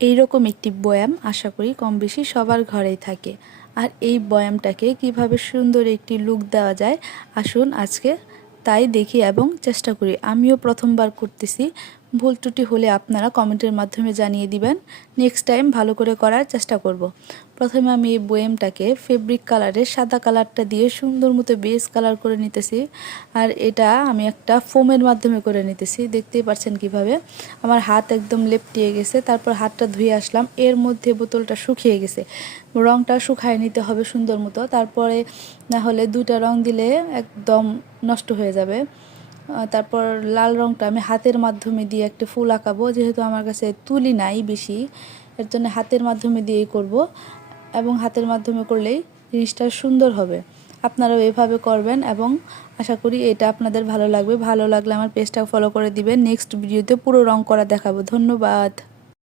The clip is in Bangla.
এইরকম একটি বয়াম আশা করি কম বেশি সবার ঘরেই থাকে। আর এই বয়ামটাকে কীভাবে সুন্দর একটি লুক দেওয়া যায়, আসুন আজকে তাই দেখি এবং চেষ্টা করি। আমিও প্রথমবার করতেছি ভুল ত্রুটি হলে আপনারা কমেন্টের মাধ্যমে জানিয়ে দিবেন। নেক্সট টাইম ভালো করে করার চেষ্টা করব। প্রথমে আমি এই বোয়েমটাকে ফেব্রিক কালারে সাদা কালারটা দিয়ে সুন্দর মতো বেস কালার করে নিতেছি। আর এটা আমি একটা ফোমের মাধ্যমে করে নিতেছি। দেখতেই পাচ্ছেন কীভাবে? আমার হাত একদম লেপটিয়ে গেছে। তারপর হাতটা ধুয়ে আসলাম। এর মধ্যে বোতলটা শুকিয়ে গেছে। রংটা শুকায় নিতে হবে সুন্দর মতো। তারপরে না হলে দুটা রং দিলে একদম নষ্ট হয়ে যাবে। তারপর লাল রংটা আমি হাতের মাধ্যমে দিয়ে একটা ফুল আঁকাবো। যেহেতু আমার কাছে তুলি নাই বেশি, এর জন্য হাতের মাধ্যমে দিয়েই করব এবং হাতের মাধ্যমে করলেই জিনিসটা সুন্দর হবে। আপনারাও এভাবে করবেন এবং আশা করি এটা আপনাদের ভালো লাগবে। ভালো লাগলে আমার পেজটা ফলো করে দিবেন। নেক্সট ভিডিওতে পুরো রং করা দেখাবো। ধন্যবাদ।